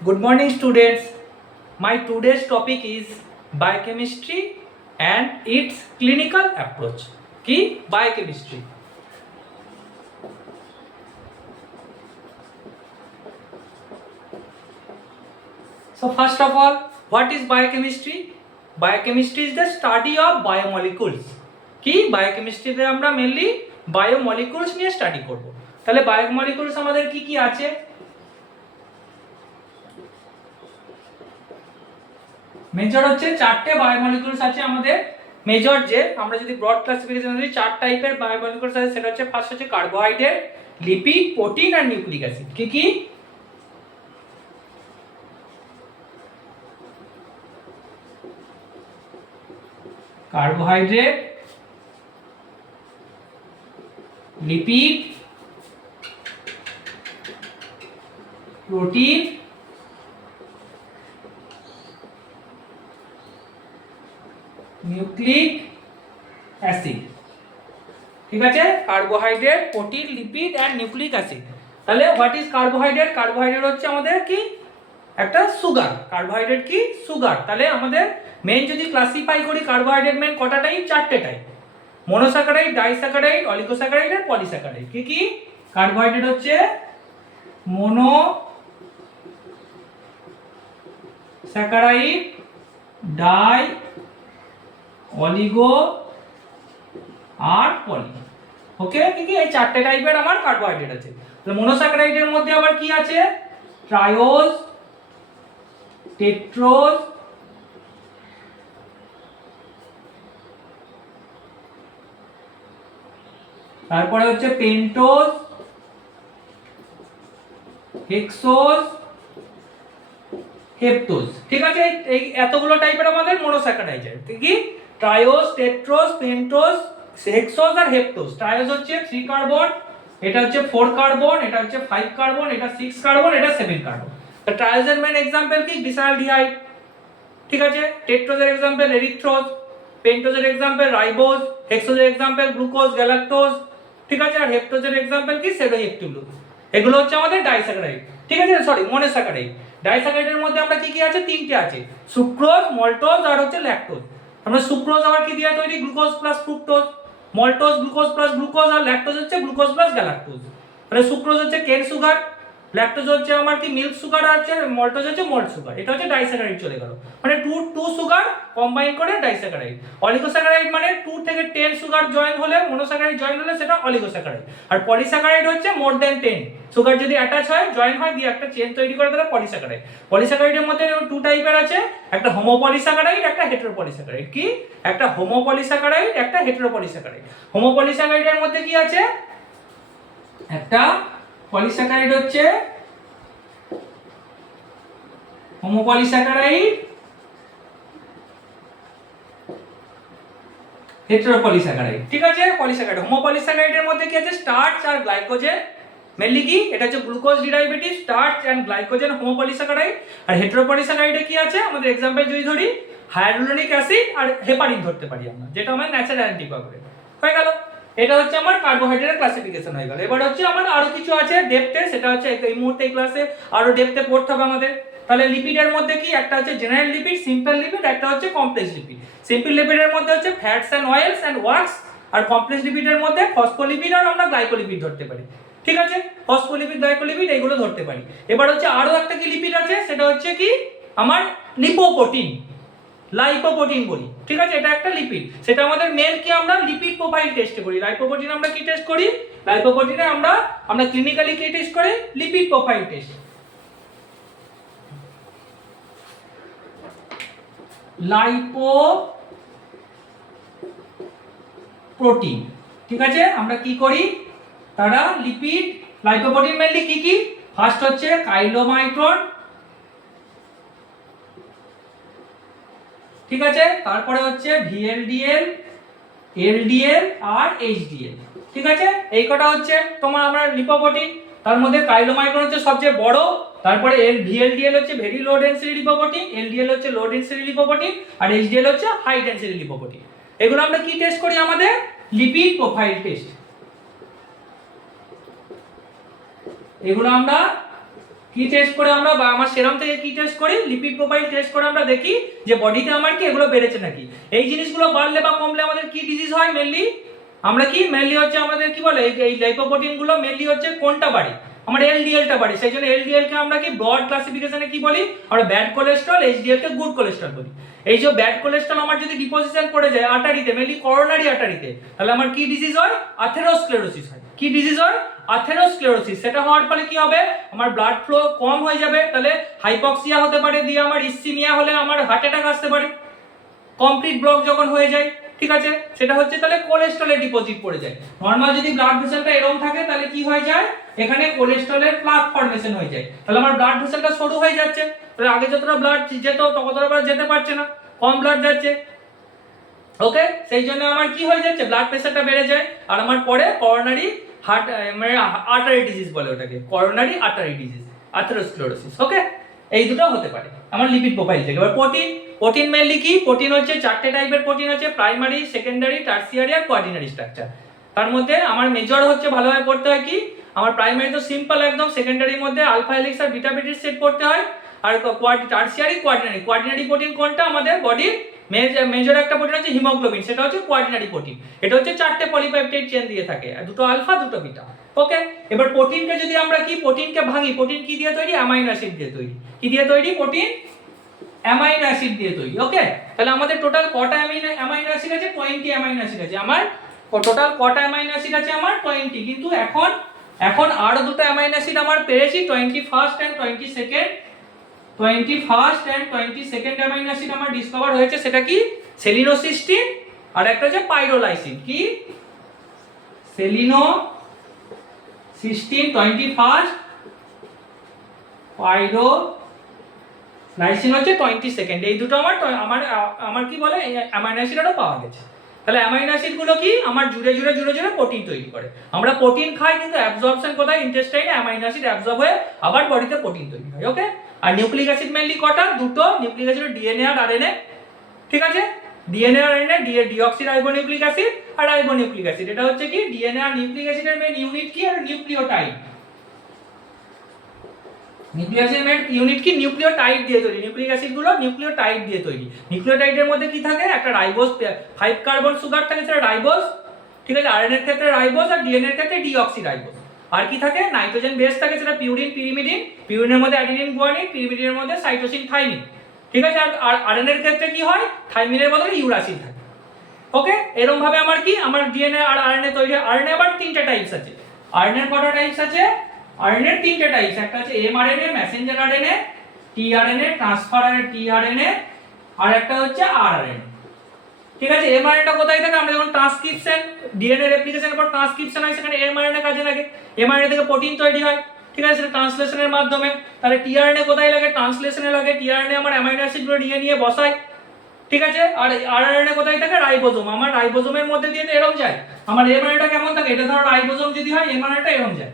Good morning, students. My today's topic is biochemistry and its clinical approach. Ki biochemistry. So first of all, what is biochemistry? Biochemistry is the study of biomolecules. কি বায়োকেমিস্ট্রিতে আমরা mainly biomolecules নিয়ে study করব। তাহলে biomolecules আমাদের কি কি আছে? Major হচ্ছে চারটে বায়োমলিকুলস আছে আমাদের। মেজর যে আমরা যদি ব্রড ক্লাসিফিকেশন ধরি চার টাইপের বায়োমলিকুলস আছে, সেটা হচ্ছে ফার্স্ট হচ্ছে কার্বোহাইড্রেট, লিপিড, প্রোটিন আর নিউক্লিক অ্যাসিড। কি কি? Carbohydrate, lipid, protein, nucleic acid. ঠিক আছে, carbohydrate, protein, lipid and nucleic acid. তাহলে হোয়াট ইজ কার্বোহাইড্রেট? কার্বোহাইড্রেট হচ্ছে আমাদের কি একটা সুগার। কার্বোহাইড্রেট কি সুগার। তাহলে আমাদের মেন যদি ক্লাসিফাই করি কার্বোহাইড্রেট মেন কটা টাইপ? চারটে টাইপ, মনোস্যাকারাইড, ডাইস্যাকারাইড, অলিগোস্যাকারাইড আর পলিস্যাকারাইড। কি কি? কার্বোহাইড্রেট হচ্ছে মোনো স্যাকারাইড, ডাই, অলিগো আর পলি। ওকে, কি কি? এই চারটে টাইপের আমার কার্বোহাইড্রেট আছে। তো মনোস্যাকারাইডের মধ্যে আবার কি আছে? ট্রায়োজ, টেট্রোজ, তারপরে হচ্ছে পেন্টোজ, হেক্সোজ, হেপ্টোজ। ঠিক আছে, এই এতগুলো টাইপের আমাদের মনোস্যাকারাইড আছে। কি? ট্রায়োজ, টেট্রোজ, পেন্টোজ, হেক্সোজ আর হেপ্টোজ। ট্রায়োজ হচ্ছে 3 কার্বন, এটা হচ্ছে 4 কার্বন, এটা হচ্ছে 5 কার্বন, এটা 6 কার্বন, এটা 7 কার্বন। তো ট্রায়োজের মেন এক্সাম্পল কি? গ্লিসারলডিহাইড। ঠিক আছে, টেট্রোজের এক্সাম্পল এরিথ্রোজ, পেন্টোজের এক্সাম্পল রাইবোজ, হেক্সোজের এক্সাম্পল গ্লুকোজ, গ্যালাক্টোজ। ঠিক আছে, আর হেপ্টোজের এক্সাম্পল কি? সেরোহেপ্টিলুজ। এগুলো হচ্ছে আমাদের ডাইস্যাকারাইড। ঠিক আছে, সরি মনোস্যাকারাইড। ডাইস্যাকারাইডের মধ্যে আমরা কি কি আছে? তিনটে আছে, সুক্রোজ, মল্টোজ আর হচ্ছে ল্যাকটোজ। আমরা সুক্রোজ আবার কি দিয়ে তৈরি? Glucose plus fructose. Maltose glucose plus glucose আর ল্যাকটোজ হচ্ছে গ্লুকোজ প্লাস গ্যালাক্টোজ। তাহলে সুক্রোজ হচ্ছে কেন সুগার, ল্যাকটোজ হচ্ছে আমার কি মিল্ক সুগার, আর হচ্ছে মল্টোজ হচ্ছে মল্ট সুগার। এটা হচ্ছে ডাইস্যাকারাইড চলে গেল, মানে টু সুগার কম্বাইন করে ডাইস্যাকারাইড। অলিগোস্যাকারাইড মানে 2 থেকে 10 সুগার জয়েন হলে, মনোস্যাকারাইড জয়েন হলে সেটা অলিগোস্যাকারাইড। আর পলিস্যাকারাইড হচ্ছে মোর দ্যান 10 সুগার যদি অ্যাটাচ হয়, জয়েন হয়, দিয়ে একটা চেন তৈরি করে তাহলে পলিস্যাকারাইড। পলিস্যাকারাইডের মধ্যে 2 টাইপের আছে, একটা হোমোপলিস্যাকারাইড, একটা হেটেরোপলিস্যাকারাইড। কি? একটা হোমোপলিস্যাকারাইড, একটা হেটেরোপলিস্যাকারাইড। হোমোপলিস্যাকারাইডের মধ্যে কি আছে? একটা পলিস্যাকারাইড হচ্ছে হোমোপলিস্যাকারাইড, হেটেরোপলিস্যাকারাইড। ঠিক আছে, পলিস্যাকারাইড। হোমোপলিস্যাকারাইডের মধ্যে কি আছে? স্টার্চ আর গ্লাইকোজেন। মেনলি কি এটা হচ্ছে glucose derivative, starch and glycogen, হোমোপলিস্যাকারাইড। আর হেটেরোপলিস্যাকারাইডে কি আছে? আমাদের এক্সাম্পল যদি ধরি হায়ালুরোনিক অ্যাসিড আর হেপারিন ধরতে পারি আমরা, যেটা আমার ন্যাচারাল অ্যান্টিকোয়াগুলেন্ট হয়ে গেল। এটা হচ্ছে আমার কার্বোহাইড্রেটের ক্লাসিফিকেশন হয়ে গেল। এবার হচ্ছে আমার আরো কিছু আছে ডেপথে, সেটা হচ্ছে এই মুহূর্তে এই ক্লাসে আরো ডেপথে পড়তে হবে আমাদের। তাহলে লিপিডের মধ্যে কি? একটা হচ্ছে জেনারেল লিপিড, সিম্পল লিপিড, একটা হচ্ছে কমপ্লেক্স লিপিড। সিম্পল লিপিডের মধ্যে হচ্ছে fats and oils and wax, আর কমপ্লেক্স লিপিডের মধ্যে ফসফোলিপিড আর আমরা গ্লাইকোলিপিড ধরতে পারি। ঠিক আছে, ফসফোলিপিড, গ্লাইকোলিপিড এগুলো ধরতে পারি। এবার হচ্ছে আরো একটা কি লিপিড আছে, সেটা হচ্ছে কি আমার লিপোপ্রোটিন, লাইপোপ্রোটিন বলি। ঠিক আছে, এটা একটা লিপিড, সেটা আমাদের মেন কি আমরা লিপিড প্রোফাইল টেস্ট করি। লাইপোপ্রোটিন আমরা কি টেস্ট করি? লাইপোপ্রোটিনে আমরা ক্লিনিক্যালি কি টেস্ট করি? Lipid profile test. লাইপোপ্রোটিন। ঠিক আছে, আমরা কি করি? তারা লিপিড লাইপোপ্রোটিন মেনলি কি কি? ফার্স্ট হচ্ছে কাইলোমাইক্রন। ঠিক আছে, তারপরে হচ্ছে ভিএলডিএল, এলডিএল আর এইচডিএল। ঠিক আছে, এই কটা হচ্ছে তোমার আমরা লিপোপ্রোটিন। তার মধ্যে কাইলোমাইক্রন হচ্ছে সবচেয়ে বড়, তারপরে ভিএলডিএল হচ্ছে very low density lipoprotein, LDL হচ্ছে লো ডেনসিটি লিপোপ্রোটিন আর এইচডিএল হচ্ছে হাই ডেনসিটি লিপোপ্রোটিন। এগুলো আমরা কি টেস্ট করি? আমাদের লিপিড প্রোফাইল টেস্ট। এগুলো আমরা কি টেস্ট করে আমরা বা আমার সেরাম থেকে কি টেস্ট করি, লিপিড প্রোফাইল টেস্ট করে আমরা দেখি যে বডিতে আমার কি এগুলো বেড়েছে নাকি। এই জিনিসগুলো বাড়লে বা কমলে আমাদের কি ডিজিজ হয় মেনলি, আমরা কি মেনলি হচ্ছে আমাদের কি বলে এই লাইপোপ্রোটিন গুলো মেনলি হচ্ছে কোনটা বাড়ে, আমার এলডিএলটা বাড়ে। সেই জন্য এলডিএল কে আমরা কি ব্রড ক্লাসিফিকেশনে কি বলি, আমরা ব্যাড কোলেস্ট্রল, এইচডিএল কে গুড কোলেস্ট্রল বলি। এই যে ব্যাড কোলেস্ট্রল আমার যদি ডিপোজিশন করে যায় আর্টারিতে, মেনলি করোনারি আর্টারিতে, তাহলে আমার কি ডিজিজ হয়, আথেরোস্ক্লেরোসিস হয়। কি ডিজিজ হয়, আথেরোস্ক্লেরোসিস। সেটা হওয়ার ফলে কি হবে, আমার ব্লাড ফ্লো কম হয়ে যাবে, তাহলে হাইপক্সিয়া হতে পারে, দিয়ে আমার ইসিমিয়া হলে আমার হার্ট অ্যাটাক আসতে পারে, কমপ্লিট ব্লক যখন হয়ে যায়। ঠিক আছে, সেটা হচ্ছে তাহলে কোলেস্ট্রলের ডিপোজিট পড়ে যায়। নরমাল যদি ব্লাড ভেসেলটা এরকম থাকে তাহলে কি হয়ে যায়, এখানে কোলেস্ট্রলের প্লাক ফর্মেশন হয়ে যায়, তাহলে আমার ব্লাড ভেসেলটা সরু হয়ে যাচ্ছে, তাহলে আগে যতটা ব্লাড যেত ততটা ব্লাড যেতে পারছে না, কম ব্লাড যাচ্ছে। ওকে, সেই জন্য আমার কি হয়ে যাচ্ছে, ব্লাড প্রেশারটা বেড়ে যায়, আর আমার পরে করোনারি হার্ট মানে আর্টারি ডিজিজ বলে ওটাকে, করোনারি আর্টারি ডিজিজ, আথেরোস্ক্লেরোসিস। ওকে, এই দুটো হতে পারে আমার লিপিড প্রোফাইল থেকে। এবার প্রোটিন, প্রোটিন মেনলি কি, প্রোটিন হচ্ছে চারটে টাইপের প্রোটিন আছে, প্রাইমারি, সেকেন্ডারি, টারসিয়ারি আর কোয়ার্ডিনারি স্ট্রাকচার। তার মধ্যে আমার মেজর হচ্ছে ভালোভাবে পড়তে হয় কি, আমার প্রাইমারি তো সিম্পল একদম, সেকেন্ডারির মধ্যে আলফা হেলিক্স আর বিটা বেটির সেট পড়তে হয়, আর টারসিয়ারি কোয়ার্ডিনারি। কোয়ার্ডিনারি প্রোটিন কোনটা, আমাদের বডির মেজর একটা প্রোটিন হচ্ছে হিমোগ্লোবিন, সেটা হচ্ছে কোয়ার্ডিনারি প্রোটিন। এটা হচ্ছে চারটে পলিপেপটাইড চেন দিয়ে থাকে, দুটো আলফা দুটো বিটা। ওকে, এবার প্রোটিনকে যদি আমরা কি প্রোটিনকে ভাঙি, প্রোটিন কি দিয়ে তৈরি, অ্যামাইনো অ্যাসিড দিয়ে তৈরি। কি দিয়ে তৈরি, প্রোটিন অ্যামাইনো অ্যাসিড দিয়ে তৈরি। ওকে, তাহলে আমাদের টোটাল কটা অ্যামাইনো অ্যাসিড আছে, 20 অ্যামাইনো অ্যাসিড আছে আমার। টোটাল কটা অ্যামাইনো অ্যাসিড আছে আমার, 20। কিন্তু এখন আরো দুটো অ্যামাইনো অ্যাসিড আমার পেয়েছি, 21st and 22nd। 21st and 22nd amino acid আমার ডিসকভার হয়েছে, সেটা কি, সেলিনোসিস্টিন, আর একটা হচ্ছে পাইরোলাইসিন। কি, সেলিনোসিস্টিন 21st, পাইরোলাইসিন হচ্ছে 22nd। এই দুটো আমার আমার আমার কি বলে অ্যামাইনো অ্যাসিডও পাওয়া গেছে। তাহলে অ্যামাইনো অ্যাসিড গুলো কি, আমার জুড়ে জুড়ে জুড়ে জুড়ে প্রোটিন তৈরি করে। আমরা প্রোটিন খাই কিন্তু অ্যাবজর্পশন কোথায়, ইন্টেস্টাইনে অ্যামাইনো অ্যাসিড অ্যাবজর্ব হয়ে আবার বডিতে প্রোটিন তৈরি হয়। ওকে, আর নিউক্লিক অ্যাসিড মেইনলি কটা, দুটো নিউক্লিক অ্যাসিড, ডিএনএ আর আরএনএ। ঠিক আছে, ডিএনএ আর আরএনএ, ডিঅক্সি রাইবোনিউক্লিক অ্যাসিড আর রাইবোনিউক্লিক অ্যাসিড। এটা হচ্ছে কি, ডিএনএ আর নিউক্লিক অ্যাসিডের মেইন ইউনিট কি, আর nucleotide. Nucleic acid main unit কি, নিউক্লিওটাইড দিয়ে তৈরি। নিউক্লিক অ্যাসিড গুলো নিউক্লিওটাইড দিয়ে তৈরি। নিউক্লিওটাইডের মধ্যে কি থাকে, একটা রাইবোজ 5 কার্বন সুগার থাকে, সেটা রাইবোজ। ঠিক আছে, আরএনএ এর ক্ষেত্রে রাইবোজ, আর ডিএনএ এর ক্ষেত্রে ডিঅক্সি রাইবোজ। আর কি থাকে, নাইট্রোজেন বেস থাকে, সেটা পিউরিন, পিরিমিডিন। পিউরিনের মধ্যে অ্যাডিনিন, গুয়ানিন। পিরিমিডিনের মধ্যে সাইটোসিন, থাইমিন। ঠিক আছে, আর আরএনএ এর ক্ষেত্রে কি হয়, থাইমিনের বদলে ইউরাসিন থাকে। ওকে, এরকম ভাবে আমার কি, আমার ডিএনএ আর আরএনএ তৈরি হয়। আরএনএ আবার তিনটা টাইপস আছে। আরএনএ কটা টাইপস আছে, আরএনএ এর তিনটা টাইপস, একটা হচ্ছে mRNA, messenger RNA, tRNA, transfer tRNA, আর একটা হচ্ছে আরআরএনএ। ঠিক আছে, এমআরএনএটা কোথায় থাকে, আমরা যখন ট্রান্সক্রিপশন, ডিএনএ রেপ্লিকেশনের পর ট্রান্সক্রিপশন হয়, সেখানে এমআরএনএ কাজে লাগে। এমআরএনএ থেকে প্রোটিন তৈরি হয়। ঠিক আছে, সেটা ট্রান্সলেশনের মাধ্যমে। তাহলে টিআরএনএ কোথায় লাগে, ট্রান্সলেশনে লাগে। টিআরএনএ আমার অ্যামাইনো অ্যাসিডগুলো নিয়ে নিয়ে বসায়। ঠিক আছে, আর আরআরএনএ কোথায় থাকে, রাইবোজোম। আমার রাইবোজোমের মধ্যে দিয়ে তো এরকম যায়। আমার এমআরএনএটা কেমন থাকে, এটা ধরো রাইবোজোম যদি হয়, এমআরএনএটা এরকম যায়।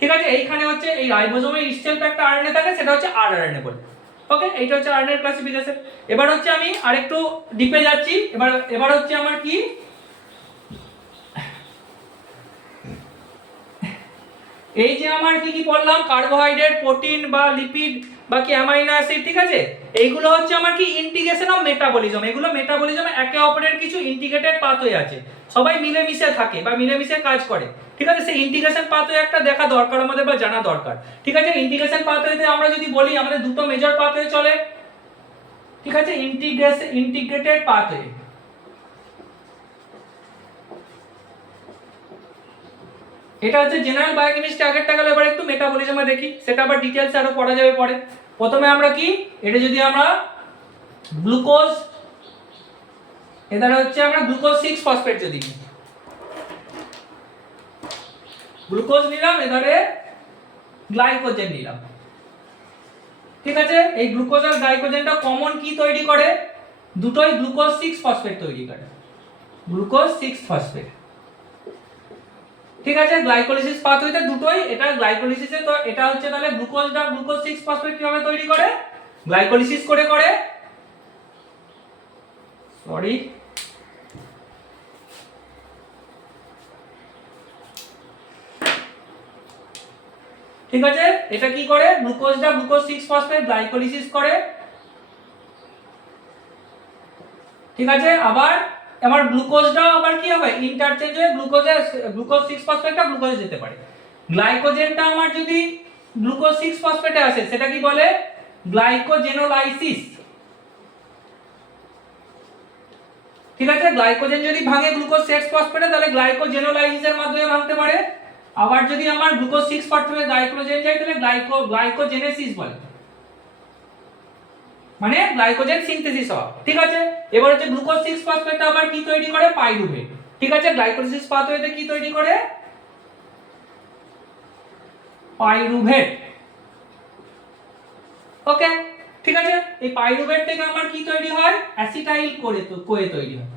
ঠিক আছে, এইখানে হচ্ছে এই রাইবোজোমের ইসেলফ একটা আরএনএ থাকে, সেটা হচ্ছে আরআরএনএ বলে। ওকে, এইটা হচ্ছে আরএনএ ক্লাসিফিকেশন। এবার হচ্ছে আমি আরেকটু ডিপে যাচ্ছি। এবার হচ্ছে আমার কি, এই যে আমার কি কি বললাম, কার্বোহাইড্রেট, প্রোটিন বা লিপিড বা কি অ্যামাইনো অ্যাসিড। ঠিক আছে, এইগুলো হচ্ছে আমার কি ইন্টিগ্রেশন অফ মেটাবলিজম। এগুলো মেটাবলিজমে একে অপরের কিছু ইন্টিগ্রেটেড পাথওয়ে আছে, সবাই মিলেমিশে থাকে বা মিলেমিশে কাজ করে। ঠিক আছে, সেই ইন্টিগ্রেশন পাথওয়ে একটা দেখা দরকার আমাদের বা জানা দরকার। ঠিক আছে, ইন্টিগ্রেশন পাথওয়েতে আমরা যদি বলি, আমাদের দুটো মেজর পাথওয়ে চলে। ঠিক আছে, ইন্টিগ্রেটেড পাথওয়ে। এটা হচ্ছে জেনারেল বায়োকেমিস্ট্রি আগেরটা গেল, এবার একটু মেটাবলিজমে দেখি, সেটা আবার ডিটেইলসে আরো পড়া যাবে পরে। প্রথমে আমরা কি, এটা যদি আমরা গ্লুকোজ, এখানে হচ্ছে আমরা গ্লুকোজ 6 ফসফেট যদি নিই, গ্লুকোজ নিলাম, এধারে গ্লাইকোজেন নিলাম। ঠিক আছে, এই গ্লুকোজ আর গ্লাইকোজেনটা কমন কি তৈরি করে, দুটোই গ্লুকোজ 6 ফসফেট তৈরি করে, গ্লুকোজ 6 ফসফেট। ঠিক আছে, গ্লাইকোলিসিস পাথওয়েতে দুটোই, এটা গ্লাইকোলিসিসে, তো এটা হচ্ছে তাহলে গ্লুকোজটা গ্লুকোজ 6 ফসফেট কিভাবে তৈরি করে, গ্লাইকোলিসিস করে সরি ঠিক আছে, এটা কি করে গ্লুকোজটা গ্লুকোজ 6 ফসফেট গ্লাইকোলিসিস করে। ঠিক আছে, আবার আমার গ্লুকোজটাও আবার কি হবে ইন্টারচেঞ্জ হয়ে গ্লুকোজ 6 ফসফেটটা গ্লুকোজে যেতে পারে। গ্লাইকোজেনটা আমার যদি গ্লুকোজ 6 ফসফেটে আসে সেটা কি বলে গ্লাইকোজেনোলাইসিস। ঠিক আছে, গ্লাইকোজেন যদি ভাঙে গ্লুকোজ 6 ফসফেটে তাহলে গ্লাইকোজেনোলাইসিসের মাধ্যমে ভাঙতে পারে। আবার যদি আমার গ্লুকোজ 6 ফসফেটে গ্লাইকোজেন যায় তাহলে গ্লাইকোজেনেসিস বলে, মানে গ্লাইকোজেন সিনথেসিস হওয়া। ঠিক আছে, এবার হচ্ছে গ্লুকোজ 6 ফসফেটটা আবার কি তৈরি করে পাইরুভেট। ঠিক আছে, গ্লাইকোলিসিস পাথওয়েতে কি তৈরি করে পাইরুভেট। ওকে, ঠিক আছে, এই পাইরুভেট থেকে আমার কি তৈরি হয় অ্যাসিটাইল কোয়ে তৈরি হয়।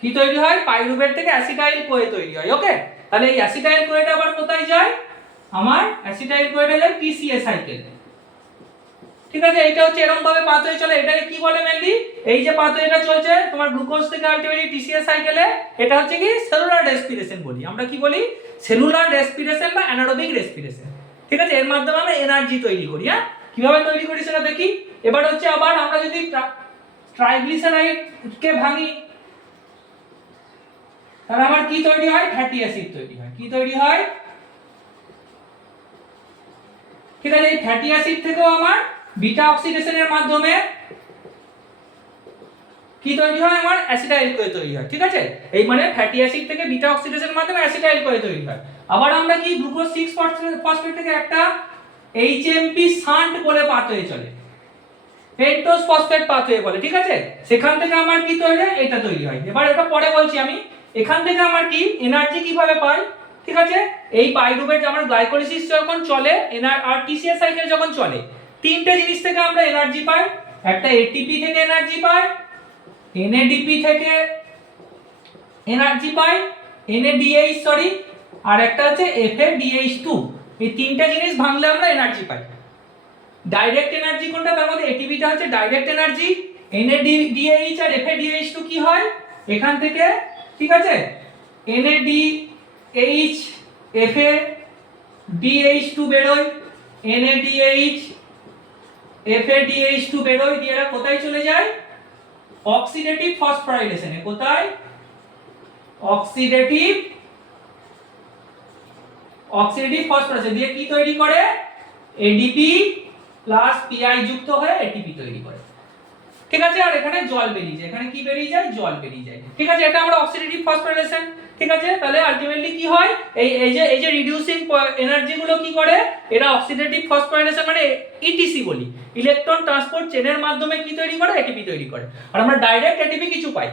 কি তৈরি হয় পাইরুভেট থেকে অ্যাসিটাইল কোয়ে তৈরি হয়। ওকে, তাহলে এই অ্যাসিটাইল কোয়েটা আবার কোথায় যায় আমার অ্যাসিটাইল কোয়েটা যায় পিসিএ সাইকেলে। ঠিক আছে, এটা হচ্ছে এরকম ভাবে পাথওয়ে চলে। এটাকে কি বলে মেইনলি এই যে পাথওয়েটা চলছে তোমার গ্লুকোজ থেকে আলটিমেটলি টিসিএস সাইকেলে, এটা হচ্ছে কি সেলুলার রেসপিরেশন বলি আমরা। কি বলি সেলুলার রেসপিরেশন বা অ্যানারোবিক রেসপিরেশন। ঠিক আছে, এর মাধ্যমে আমরা এনার্জি তৈরি করি। হ্যাঁ, কিভাবে তৈরি করি সেটা দেখি। এবার হচ্ছে আবার আমরা যদি ট্রাইগ্লিসারাইড কে ভাঙি তাহলে আমার কি তৈরি হয় ফ্যাটি অ্যাসিড তৈরি হয়। কি তৈরি হয় ঠিক আছে, এই ফ্যাটি অ্যাসিড থেকেও আমার বিটা অক্সিডেশনের মাধ্যমে কি তৈরি হয় আমার অ্যাসিটাইল কোয়ে তৈরি হয়। ঠিক আছে, এই মানে ফ্যাটি অ্যাসিড থেকে বিটা অক্সিডেশনের মাধ্যমে অ্যাসিটাইল কোয়ে তৈরি হয়। আবার আমরা কি গ্লুকোজ 6 ফসফেট থেকে একটা এইচএমপি শান্ট বলে পাথওয়ে চলে, পেন্টোজ ফসফেট পাথওয়ে বলে। ঠিক আছে, সেখান থেকে আমার কি তৈরি হয় এটা তৈরি হয়। এবার এটা পরে বলছি আমি। এখান থেকে আমার কি এনার্জি কিভাবে পাই। ঠিক আছে, এই পাইরুভেট আমার গ্লাইকোলিসিস যখন চলে আর টিসিএস সাইকেল যখন চলে তিনটে জিনিস থেকে আমরা এনার্জি পাই। একটা এটিপি থেকে এনার্জি পাই, এনএডিপি থেকে এনার্জি পাই, এনএডিএইচ সরি, আর একটা হচ্ছে এফএডিএইচ2। এই তিনটে জিনিস ভাঙলে আমরা এনার্জি পাই। ডাইরেক্ট এনার্জি কোনটা তার মধ্যে এটিপিটা হচ্ছে ডাইরেক্ট এনার্জি। এনএডিএইচ আর এফএডিএইচ2 কি হয় এখান থেকে। ঠিক আছে, এনএডিএইচ এফএডিএইচ2 বেরোয়, এনএডিএইচ এফএডিএইচ2 বেরোয়, দিয়ে এরা কোথায় চলে যায় অক্সিডেটিভ ফসফোরাইলেশনে। কোথায় অক্সিডেটিভ ফসফোরাইলেশন দিয়ে কি তৈরি করে এডিপি প্লাস পিআই যুক্ত হয়ে এটিপি তৈরি করে। ঠিক আছে, আর এখানে জল বেরিয়ে যায়, এখানে কি বেরিয়ে যায় জল বেরিয়ে যায়। ঠিক আছে, এটা আমরা অক্সিডেটিভ ফসফোরাইলেশন। ঠিক আছে, তাহলে আলটিমেটলি কি হয় এই যে রিডিউসিং এনার্জি গুলো কি করে এরা অক্সিডেটিভ ফসফোরাইলেশন মানে ইটিসি বলি, ইলেকট্রন ট্রান্সপোর্ট চেনের মাধ্যমে কি তৈরি করে এটিপি তৈরি করে। আর আমরা ডাইরেক্ট এটিপি কিছু পাই,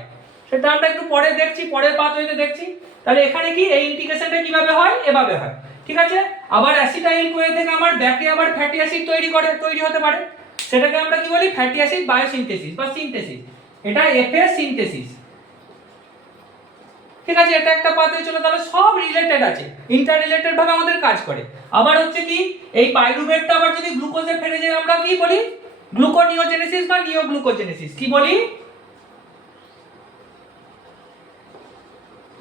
সেটা আমরা একটু পরে দেখছি, পরের পাথওয়েতে দেখছি। তাহলে এখানে কি এই ইন্টিগ্রেশনটা কিভাবে হয় এভাবে হয়। ঠিক আছে, আবার অ্যাসিটাইল কোয়ে থেকে আমার ব্যাকে আবার ফ্যাটি অ্যাসিড তৈরি হতে পারে, সেটাকে আমরা কি বলি ফ্যাটি অ্যাসিড বায়োসিনথেসিস বা সিনথেসিস। এটা এফএস সিনথেসিস। ঠিক আছে, এটা একটা পাথওয়ে চলে। তাহলে সব রিলেটেড আছে, ইন্টার রিলেটেড ভাবে আমাদের কাজ করে। আবার হচ্ছে কি এই পাইরুভেটটা আবার যদি গ্লুকোজে ফেলে যায় আমরা কি বলি গ্লুকোনিওজেনেসিস বা নিওগ্লুকোজেনেসিস। কি বলি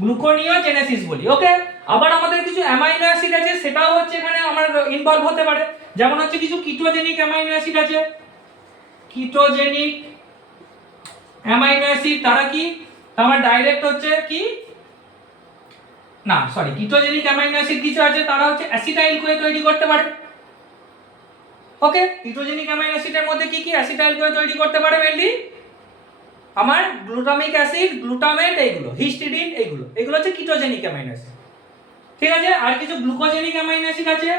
গ্লুকোনিওজেনেসিস বলি। ওকে, আবার আমাদের কিছু অ্যামাইনো অ্যাসিড আছে সেটাও হচ্ছে এখানে আমার ইনভলভ হতে পারে। যেমন হচ্ছে কিছু কিটোজেনিক অ্যামাইনো অ্যাসিড আছে, কিটোজেনিক অ্যামাইনো অ্যাসিড। তারা কি আমার ডাইরেক্ট হচ্ছে কি না সরি কিটোজেনিক অ্যামাইনো অ্যাসিড কিছু আছে তারা হচ্ছে অ্যাসিটাইল কোয়ে তৈরি করতে পারে। ওকে, কিটোজেনিক অ্যামাইনো অ্যাসিডের মধ্যে কি কি অ্যাসিটাইল কোয়ে তৈরি করতে পারে মেইনলি আমার গ্লুটামিক অ্যাসিড, গ্লুটামেট, এইগুলো হিস্টিডিন, এগুলো হচ্ছে কিটোজেনিক অ্যামাইনো অ্যাসিড। ঠিক আছে, আর কিছু গ্লুকোজেনিক অ্যামাইনো অ্যাসিড আছে।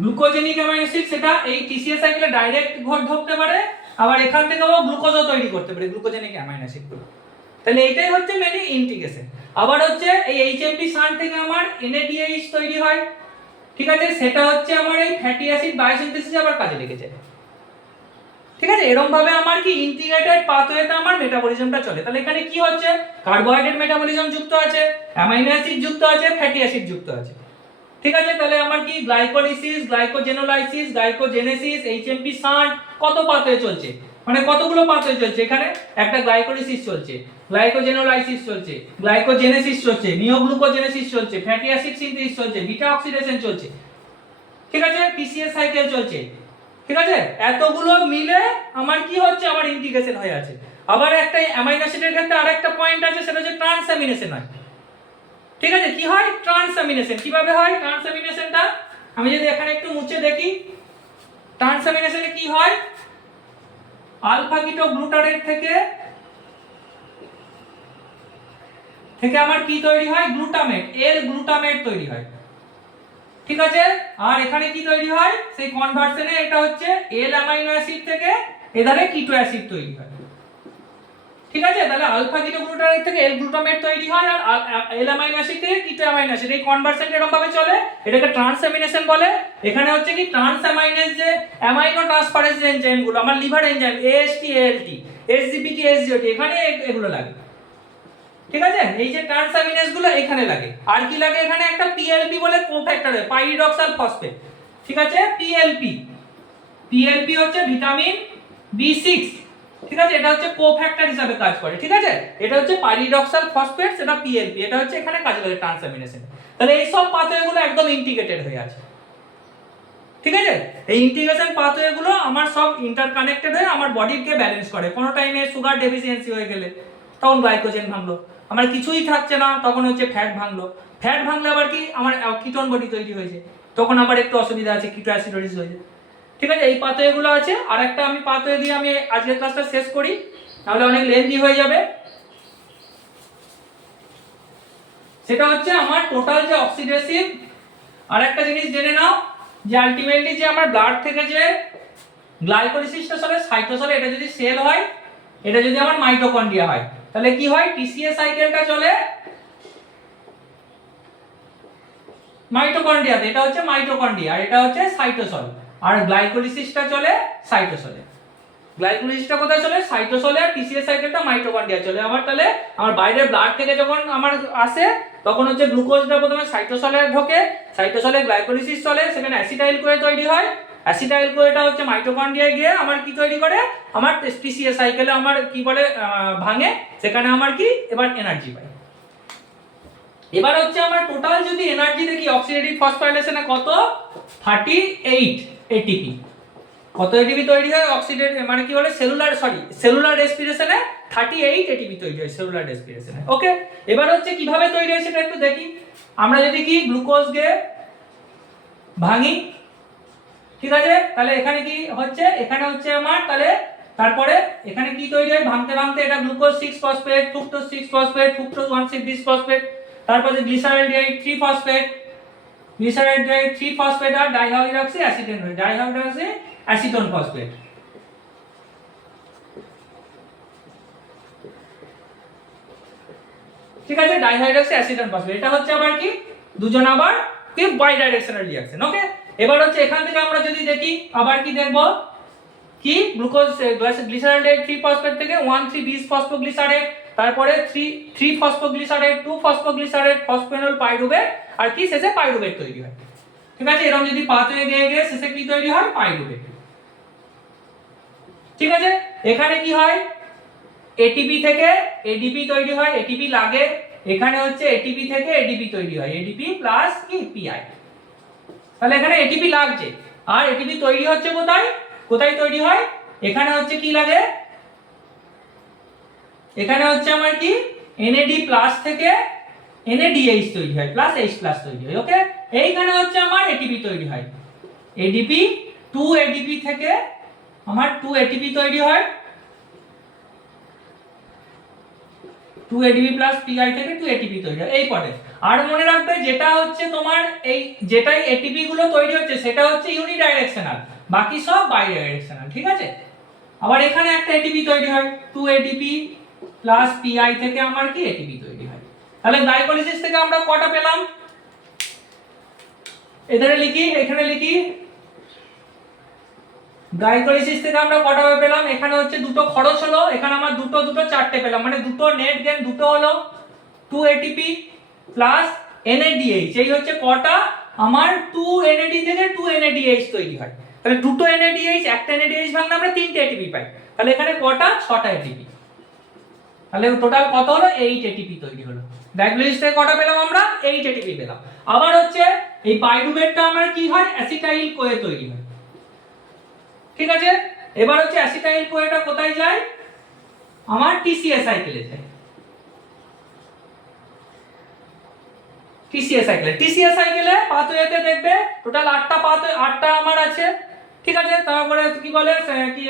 গ্লুকোজেনিক অ্যামাইনো অ্যাসিড সেটা এই টিসিএস সাইকেলে ডাইরেক্ট ঘর ঢুকতে পারে, আবার এখান থেকেও গ্লুকোজও তৈরি করতে পারে গ্লুকোজেনিক অ্যামাইনো অ্যাসিডগুলো। তাহলে এইটাই হচ্ছে মেইনলি ইন্টিগ্রেশন। আবার হচ্ছে এই এইচএমপি শান্ট থেকে আমার এনএডিএইচ তৈরি হয়। ঠিক আছে, সেটা হচ্ছে আমার এই ফ্যাটি অ্যাসিড বায়োসিনথেসিসে আবার কাজে লেগেছে। ঠিক আছে, এরকম ভাবে আমার কি ইন্টিগ্রেটেড পাথওয়েতে আমার মেটাবলিজমটা চলে। তাহলে এখানে কি হচ্ছে কার্বোহাইড্রেট মেটাবলিজম যুক্ত আছে, অ্যামাইনো অ্যাসিড যুক্ত আছে, ফ্যাটি অ্যাসিড যুক্ত আছে। ঠিক আছে, তাহলে আমার কি glycolysis, glycogenolysis, glycogenesis, HMP shunt কত পাথওয়ে চলছে মানে কতগুলো পাথওয়ে চলছে এখানে, একটা গ্লাইকোলিসিস চলছে, গ্লাইকোজেনোলাইসিস চলছে, গ্লাইকোজেনেসিস চলছে, নিওগ্লুকোজেনেসিস চলছে, ফ্যাটি অ্যাসিড সিনথেসিস চলছে, বিটা অক্সিডেশন চলছে, ঠিক আছে, পিসিএস সাইকেল চলছে, ঠিক আছে, এতগুলো মিলে আমার কি হচ্ছে, আমার ইন্টিগ্রেশন হয়ে আছে। আবার একটা অ্যামাইনো অ্যাসিডের ক্ষেত্রে আরেকটা পয়েন্ট আছে, সেটা হচ্ছে ট্রান্সঅ্যামিনেশন হয়, ঠিক আছে, কি হয় ট্রান্সঅ্যামিনেশন, কিভাবে হয় ট্রান্সঅ্যামিনেশনটা, আমি যদি এখানে একটু মুছে দেখি, ট্রান্সঅ্যামিনেশনে কি হয়, আলফা কিটো গ্লুটারেট থেকে আমার কি তৈরি হয়, গ্লুটামেট, এল গ্লুটামেট তৈরি হয়, ঠিক আছে, আর এখানে কি তৈরি হয়, সেই কনভার্সনে এটা হচ্ছে এল অ্যামাইনো অ্যাসিড থেকে এধারে কিটো অ্যাসিড তৈরি হয়, ঠিক আছে, তাহলে আলফা কিটো গ্লুটারেট থেকে এল গ্লুটামেট তৈরি হয়, আর এল অ্যামাইনো অ্যাসিড থেকে কিটো অ্যামাইনো অ্যাসিড, এই কনভার্সন এরকম ভাবে চলে, এটাকে ট্রান্সঅ্যামিনেশন বলে। এখানে হচ্ছে কি ট্রান্সঅ্যামাইনেজ যে অ্যামাইনো ট্রান্সফারেজ এনজাইম গুলো, আমার liver enzyme AST ALT SGPT SGOT, এখানে এগুলো লাগে, ঠিক আছে, এই যে ট্রান্সঅ্যামিনেজ গুলো এখানে লাগে। আর কি লাগে এখানে, একটা পিএলপি বলে কোফ্যাক্টর, পাইরিডক্সাল ফসফেট, ঠিক আছে, পিএলপি, পিএলপি হচ্ছে ভিটামিন বি6, ঠিক আছে, এটা হচ্ছে কোফ্যাক্টর হিসেবে কাজ করে, ঠিক আছে, এটা হচ্ছে পাইরিডক্সাল ফসফেট, সেটা পিএলপি, এটা হচ্ছে এখানে কাজ করে ট্রান্সঅ্যামিনেশন। তাহলে এই সব পাথওয়ে গুলো একদম ইন্টিগ্রেটেড হয়ে আছে, ঠিক আছে, এই ইন্টিগ্রেশন পাথওয়ে গুলো আমার সব ইন্টারকানেক্টেড হয়ে আমার বডিকে ব্যালেন্স করে। কোনো টাইমে সুগার ডেফিসিয়েন্সি হয়ে গেলে তখন গ্লাইকোজেন ভাঙলো, আমার কিছুই থাকছে না তখন হচ্ছে ফ্যাট ভাঙলো, ফ্যাট ভাঙলে আবার কি আমার কিটোন বডি তৈরি হয়েছে, তখন আবার একটু অসুবিধা আছে, কিটো অ্যাসিডোসিস হয়েছে, ঠিক আছে, এই পাথওয়ে গুলো আছে। আর একটা আমি পাথওয়ে দিয়ে আমি আজকের ক্লাসটা শেষ করি, তাহলে অনেক লেন্থি হয়ে যাবে। সেটা হচ্ছে আমার টোটাল যে অক্সিডেটিভ, আর একটা জিনিস জেনে নাও যে আলটিমেটলি যে আমার ব্লাড থেকে যে গ্লাইকোলিসিসটা চলে সাইটোসলে, এটা যদি সেল হয়, এটা যদি আমার মাইটোকন্ড্রিয়া হয়, তাহলে কি হয়, টিসিএ সাইকেলটা চলে মাইটোকন্ড্রিয়াতে, এটা হচ্ছে মাইটোকন্ড্রিয়া আর এটা হচ্ছে সাইটোসল, আর গ্লাইকোলিসিসটা চলে সাইটোসলে। গ্লাইকোলিসিসটা কোথায় চলে, সাইটোসলে, টিসিএ সাইকেলটা মাইটোকন্ড্রিয়া চলে। আমার তাহলে আমার বাইরের ব্লাড থেকে যখন আমার আসে, তখন হচ্ছে গ্লুকোজটা প্রথমে সাইটোসলে ঢোকে, সাইটোসলে গ্লাইকোলিসিস চলে, সেখানে অ্যাসিটাইল কোয়ে তৈরি হয়, অ্যাসিটাইল কোয়েটা হচ্ছে মাইটোকন্ড্রিয়ায় গিয়ে আমার কি তৈরি করে, আমার টিসিএ সাইকেলে আমার কি বলে ভাঙে, সেখানে আমার কি এবার এনার্জি পাই। এবার হচ্ছে আমার টোটাল যদি এনার্জি দেখি অক্সিডেটিভ ফসফোরাইলেশনে কত, 38 এটিপি, কত এটিপি তৈরি হয় অক্সিডেট, মানে কি বলে সেলুলার রেসপিরেশনে 38 এটিপি তৈরি হয় সেলুলার রেসপিরেশনে। ওকে, এবার হচ্ছে কিভাবে তৈরি হয় সেটা একটু দেখি। আমরা যদি কি গ্লুকোজকে ভাঙি, ঠিক আছে, তাহলে এখানে কি হচ্ছে, এখানে হচ্ছে আমার তাহলে তারপরে এখানে কি তৈরি হয়, ভাঙতে ভাঙতে এটা glucose 6 phosphate, fructose 6 phosphate, fructose 1,6 phosphate, তারপরে গ্লিসারলডিহাইড 3 ফসফেট, গ্লিসারলডিহাইড 3 ফসফেট আর ডাইহাইড্রক্সি অ্যাসিটেন হয়, ডাইহাইড্রক্সি অ্যাসিটোন ফসফেট, ঠিক আছে, ডাইহাইড্রক্সি অ্যাসিটোন ফসফেট, এটা হচ্ছে আবার কি দুজন আবার কি বাই ডাইরেকশনাল রিঅ্যাকশন। ওকে, এবার হচ্ছে এখান থেকে আমরা যদি দেখি আবার কি দেখব, কি গ্লুকোজ গ্লিসারলডিহাইড 3 ফসফেট থেকে 1,3 বিস ফসফোগ্লিসারেট, তারপরে 3 ফসফোগ্লিসারেট, 2 ফসফোগ্লিসারেট, ফসফেনল পাইরুভেট, আর কি শেষে পাইরুভেট তৈরি হয়, ঠিক আছে, এরকম যদি পাথওয়ে গিয়ে গিয়ে শেষে কি তৈরি হয়, পাইরুভেট, ঠিক আছে। এখানে কি হয়, এটিপি থেকে এডিপি তৈরি হয়, এটিপি লাগে, এখানে হচ্ছে এটিপি থেকে এডিপি তৈরি হয়, এডিপি প্লাস কি পিআই, তাহলে এখানে এটিপি লাগছে, আর এটিপি তৈরি হচ্ছে কোথায়, কোথায় তৈরি হয়, এখানে হচ্ছে কি লাগে, এখানে হচ্ছে আমার কি এনএডি প্লাস থেকে এনএডিএইচ তৈরি হয়, প্লাস এইচ প্লাস তৈরি হয়। ওকে, এইখানে হচ্ছে আমার এটিপি তৈরি হয়, এডিপি 2 এডিপি থেকে আমার 2 এটিপি তৈরি হয়, 2 এটিপি প্লাস পিআই থেকে 2 এটিপি তৈরি হয় এই পদে। আর মনে রাখবে যেটা হচ্ছে তোমার এই যেটাই এটিপি গুলো তৈরি হচ্ছে সেটা হচ্ছে ইউনিডাইরেকশনাল, বাকি সব বাই ডাইরেকশনাল, ঠিক আছে। আবার এখানে একটা এটিপি তৈরি হয়, 2 এটিপি প্লাস পিআই থেকে আমার কি এটিপি তৈরি হয়। তাহলে গ্লাইকোলিসিস থেকে আমরা কটা পেলাম, এখানে লিখি, এখানে লিখি, গ্লাইকোলিসিস থেকে আমরা কটা পেলাম, এখানে হচ্ছে দুটো খরচ হলো, এখানে আমার দুটো দুটো চারটে পেলাম, মানে দুটো নেট গেইন দুটো হলো, 2 এটিপি প্লাস NADH, এই হচ্ছে কটা আমার 2 NAD থেকে 2 NADH তৈরি হয়। তাহলে দুটো NADH, একটা NADH ভাঙলে আমরা 3টে ATP পাই। তাহলে এখানে কটা? 6টা ATP। তাহলে টোটাল কত হলো? 8 ATP তৈরি হলো। গ্লাইকোলিসিস থেকে কটা পেলাম আমরা? 8 ATP পেলাম। আবার হচ্ছে এই পাইরুভেটটা আমার কি হয়? অ্যাসিটাইল কোয়ে তৈরি হয়। ঠিক আছে, এবার হচ্ছে অ্যাসিটাইল কোয়েটা কোথায় যায়? আমার TCA সাইকেলে যায়। TCA সাইকেলে পাথওয়েতে দেখবে টোটাল 8টা পাথওয়ে, 8টা আমার আছে। ঠিক আছে, তারপরে কি বলে কি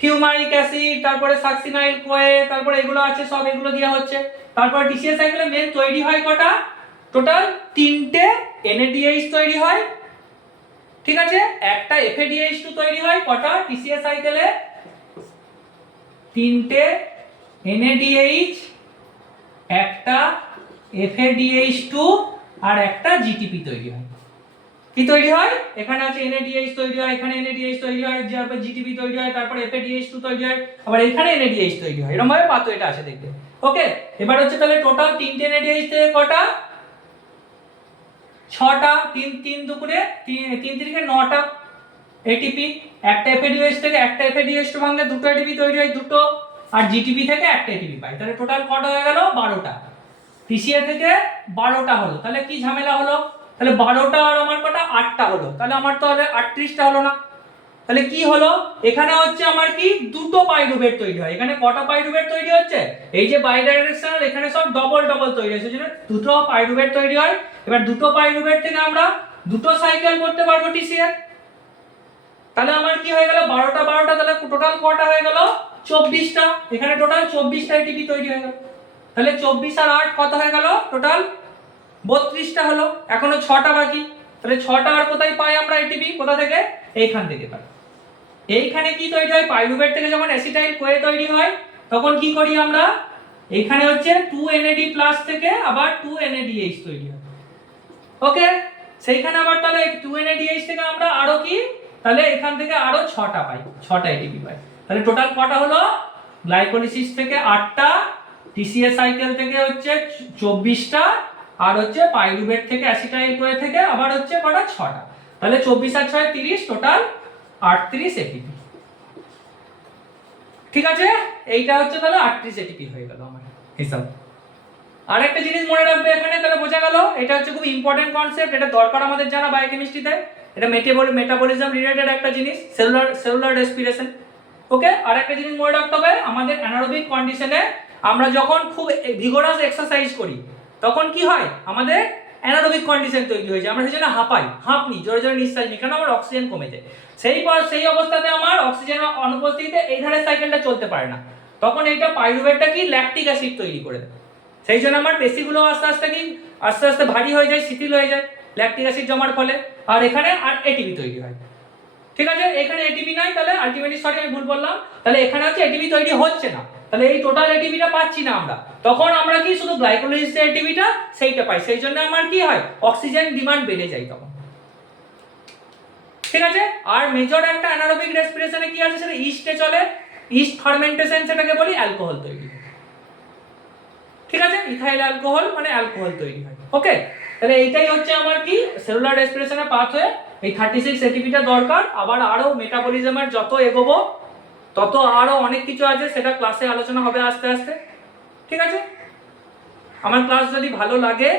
ফিউমারিক অ্যাসিড, তারপরে সাকসিনাইল কোয়ে, তারপরে এগুলো আছে, সব এগুলো দেওয়া হচ্ছে। তারপর TCA সাইকেলে মেন তৈরি হয় কটা? টোটাল 3টে NADH তৈরি হয়। ঠিক আছে, একটা FADH2 তৈরি হয়। কটা? TCA সাইকেলে 3টে NADH, একটা FADH2 আর একটা GTP তৈরি হয়। কি তৈরি হয়? এখানে আছে NADH তৈরি হয়, এখানে NADH তৈরি হয়, তারপর GTP তৈরি হয়, তারপর FADH2 তৈরি হয়, আবার এখানে NADH তৈরি হয়। এরকম ভাবে পাথওয়েটা আছে দেখবে। ওকে, এবার হচ্ছে তাহলে টোটাল 3টে NADH থেকে কটা? 6টা। 3 3 দুগুণে 3 3 9টা ATP। একটা FADH থেকে একটা FADH2 ভাঙলে দুটো ATP তৈরি হয়, দুটো। আর GTP থেকে একটা ATP পাই। তাহলে টোটাল কটা হয়ে গেল? 12টা। TCA থেকে 12টা হলো। তাহলে কি ঝামেলা হলো? তাহলে 12টা আর আমার কটা? 8টা হলো। তাহলে আমার তো 38টা হলো না? তাহলে কি হলো? এখানে হচ্ছে আমার কি দুটো পাইরুভেট তৈরি হয়। এখানে কটা পাইরুভেট তৈরি হচ্ছে? এই যে বাই ডাইরেকশনাল, এখানে সব ডবল ডবল তৈরি হচ্ছে, সেজন্য দুটো পাইরুভেট তৈরি হয়। এবার দুটো পাইরুভেট থেকে আমরা দুটো সাইকেল করতে পারবো TCA। তাহলে আমার কি হয়ে গেল? 12টা 12টা, তাহলে টোটাল কটা হয়ে গেল? 24টা। এখানে টোটাল 24টা ATP তৈরি হয়ে গেল। তাহলে 24 আর 8 কত হয়ে গেল? টোটাল 32টা হলো। এখনো 6টা বাকি। তাহলে 6টা আর কোথায় পাই আমরা ATP? কোথা থেকে? এইখান থেকে পাই। এইখানে কি তৈরি হয়? পাইরুভেট থেকে যখন অ্যাসিটাইল কোয়ে তৈরি হয় তখন কি করি আমরা? এইখানে হচ্ছে 2 NAD+ থেকে আবার 2 NADH তৈরি হয়। ওকে, সেইখানে আবার তাহলে 2 NADH থেকে আমরা আরো কি, তাহলে এখান থেকে আরো 6টা পাই, 6টা ATP পাই। তাহলে টোটাল কটা হলো? গ্লাইকোলিসিস থেকে 8টা, TCA সাইকেল থেকে হচ্ছে 24টা, আর হচ্ছে পাইরুভেট থেকে অ্যাসিটাইল কোয়ে থেকে আবার হচ্ছে কটা? 6টা। তাহলে 24 আর 6 30, টোটাল 38 ATP। ঠিক আছে, এইটা হচ্ছে তাহলে 38 ATP হয়ে গেল আমার হিসাব। আর একটা জিনিস মনে রাখবে এখানে, তাহলে বোঝা গেল, এটা হচ্ছে খুব ইম্পর্টেন্ট কনসেপ্ট, এটা দরকার আমাদের জানা বায়োকেমিস্ট্রিতে। এটা মেটাবলিজম রিলেটেড একটা জিনিস, সেলুলার রেসপিরেশন। ওকে, আর একটা জিনিস মনে রাখতে হবে, আমাদের অ্যানারোবিক কন্ডিশনে আমরা যখন খুব ভিগোরাস এক্সারসাইজ করি তখন কি হয়? আমাদের অ্যানারোবিক কন্ডিশন তৈরি হয়ে যায়, আমরা সেজন্য হাঁপ নিই, জোরে জোরে নিঃশ্বাস নিই, কেন? আমার অক্সিজেন কমে যায়। সেই অবস্থাতে আমার অক্সিজেন অনুপস্থিতিতে এই ধারে সাইকেলটা চলতে পারে না, তখন এইটা পাইরুভেটটা কি ল্যাকটিক অ্যাসিড তৈরি করে দেয়। সেই জন্য আমার পেশিগুলো আস্তে আস্তে ভারী হয়ে যায়, শিথিল হয়ে যায় ল্যাকটিক অ্যাসিড জমার ফলে, আর এখানে আর ATP তৈরি হয়। ঠিক আছে, এখানে ATP নাই, তাহলে আলটিমেটলি সরি আমি ভুল বললাম, তাহলে এখানে হচ্ছে ATP তৈরি হচ্ছে না, তাহলে এই টোটাল ATPটা পাচ্ছি না আমরা। তখন আমরা কি শুধু গ্লাইকোলিসিসের ATPটা সেইটা পাই, সেই জন্য আমার কি হয়? অক্সিজেন ডিমান্ড বেড়ে যায় তখন। ঠিক আছে, আর মেজর একটা অ্যানারোবিক রেসপিরেশনে কি আছে? সেটা ইস্টে চলে, ইস্ট ফার্মেন্টেশন, সেটাকে বলি অ্যালকোহল তৈরি। ঠিক আছে, ইথাইল অ্যালকোহল মানে অ্যালকোহল তৈরি হয়। ওকে, তাহলে এইটাই হচ্ছে আমার কি সেলুলার রেসপিরেশনের পাথওয়ে। এই 36 ATPটা দরকার। আবার আরো মেটাবলিজমের যত এগোবো তত আরো অনেক কিছু আছে, সেটা ক্লাসে আলোচনা হবে আস্তে আস্তে। ঠিক আছে, আমার ক্লাস যদি ভালো লাগে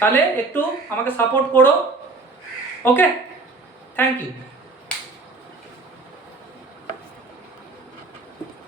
তাহলে একটু আমাকে সাপোর্ট করো। ওকে, থ্যাংক ইউ।